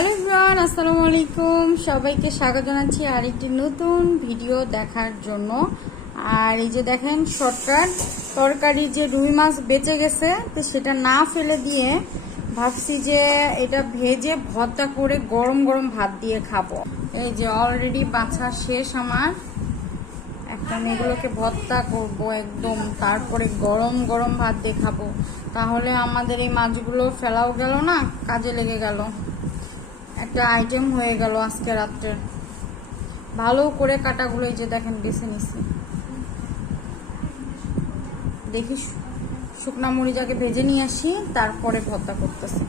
Everyone, আসসালামু আলাইকুম। সবাইকে স্বাগত জানাচ্ছি আরেকটি নতুন ভিডিও দেখার জন্য। আর এই যে দেখেন, শর্টকাট তরকারি যে রুই মাছ বেঁচে গেছে, তো সেটা না ফেলে দিয়ে ভাবছি যে এটা ভেজে ভর্তা করে গরম গরম ভাত দিয়ে খাব। এই যে অলরেডি বাছা শেষ আমার। একটা এগুলোকে ভর্তা করব একদম, তারপরে গরম গরম ভাত দিয়ে খাব। তাহলে আমাদের এই মাছগুলো ফেলাও গেল না, কাজে লেগে গেল। একটা আইটেম হয়ে গেল আজকে রাত্রে। ভালো করে কাটাগুলো যে দেখেন বেছে নিছি দেখি শুকনা মরিচ আগে ভেজে নিয়ে আসি, তারপরে ভর্তা করতেছি।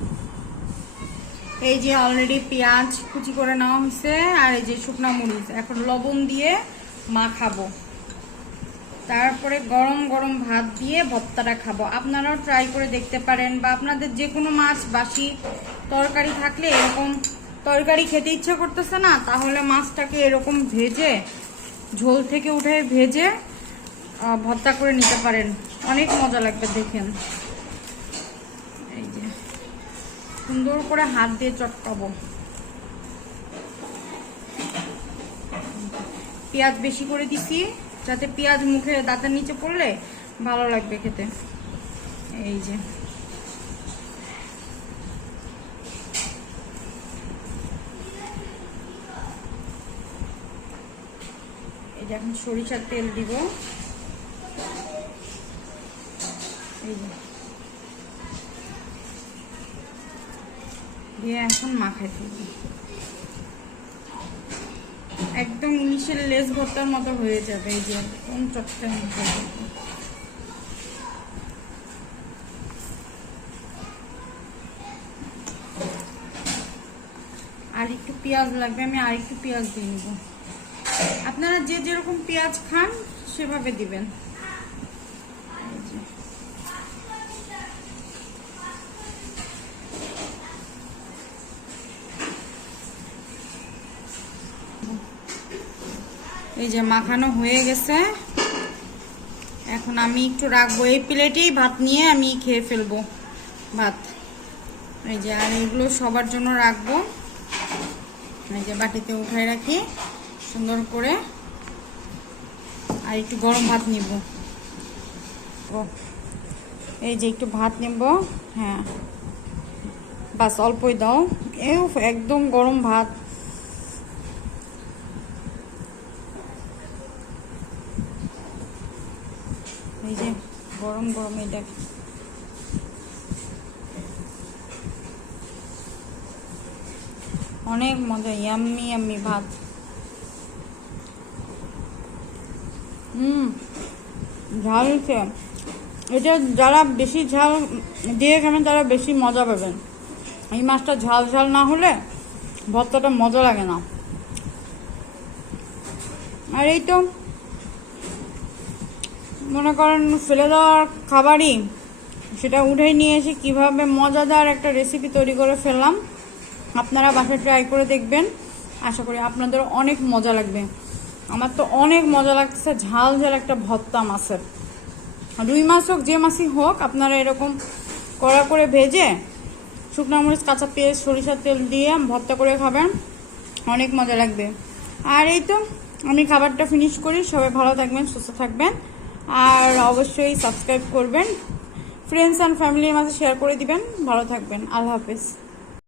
এই যে অলরেডি পেঁয়াজ কুচি করে নেওয়া হয়েছে, আর এই যে শুকনা মরিচ। এখন লবণ দিয়ে মাখাবো। তারপরে গরম গরম ভাত দিয়ে ভর্তাটা খাব। আপনারাও ট্রাই করে দেখতে পারেন, বা আপনাদের যে কোনো মাছ, বাসি তরকারি থাকলে এরকম তরকারি খেতে ইচ্ছা করতেছে না, তাহলে মাছটাকে এরকম ভেজে, ঝোল থেকে উঠে ভেজে ভর্তা করে নিতে পারেন। অনেক মজা লাগবে দেখেন। এই যে, সুন্দর করে হাত দিয়ে চটকাবো। পেঁয়াজ বেশি করে দিছি, যাতে পেঁয়াজ মুখে দাঁতের নিচে পড়লে ভালো লাগবে খেতে। এই যে। এখন সরিষার তেল দিব। দিয়ে এখন মাখাই ফেলব। একদম ইলিশের লেস ভর্তার মতো হয়ে যাবে এই যে, কোন চটটা আর একটু পেঁয়াজ লাগবে, আমি আর একটু পেঁয়াজ দিয়ে নিব। আপনারা যে যেরকম পেঁয়াজ খান, সেভাবে দিবেন। এই যে। মাখানো হয়ে গেছে। এখন আমি একটু রাখব। এই প্লেটেই ভাত নিয়ে আমি খেয়ে ফেলব ভাত। এই যে, আর এগুলো সবার জন্য রাখব। এই যে বাটিতে উঠাই রাখি। সুন্দর করে আর একটু গরম ভাত নিব। ও, এই যে একটু ভাত নেব হ্যাঁ। বাস অল্পই দাও। এও একদম গরম ভাত। এই যে গরম গরম এটা। অনেক মজা ইয়াম্মি ইয়াম্মি ভাত। হুম, ঝাল হচ্ছে এটা যারা বেশি ঝাল দিয়ে খাবেন, তারা বেশি মজা পাবেন। এই মাছটা ঝাল ঝাল না হলে ভর্তাটা মজা লাগে না। আর এই তো, মনে করেন ফেলে দেওয়ার খাবারই, সেটা উঠে নিয়ে এসে কীভাবে মজাদার একটা রেসিপি তৈরি করে ফেললাম, আপনারা বাসায় ট্রাই করে দেখবেন। আশা করি আপনাদের অনেক মজা লাগবে। আমার তো অনেক মজা লাগছে, ঝাল ঝাল একটা ভর্তা মাছের। রুই মাছ হোক, যে মাছই হোক, আপনারা এরকম কড়া করে ভেজে শুকনো মরিচ, কাঁচা পেঁয়াজ, সরিষার তেল দিয়ে ভর্তা করে খাবেন, অনেক মজা লাগবে। আর এই তো, আমি খাবারটা ফিনিশ করি, সবাই ভালো থাকবেন, সুস্থ থাকবেন, আর অবশ্যই সাবস্ক্রাইব করবেন। ফ্রেন্ডস অ্যান্ড ফ্যামিলির মাঝে শেয়ার করে দিবেন, ভালো থাকবেন, আল্লাহ হাফেজ।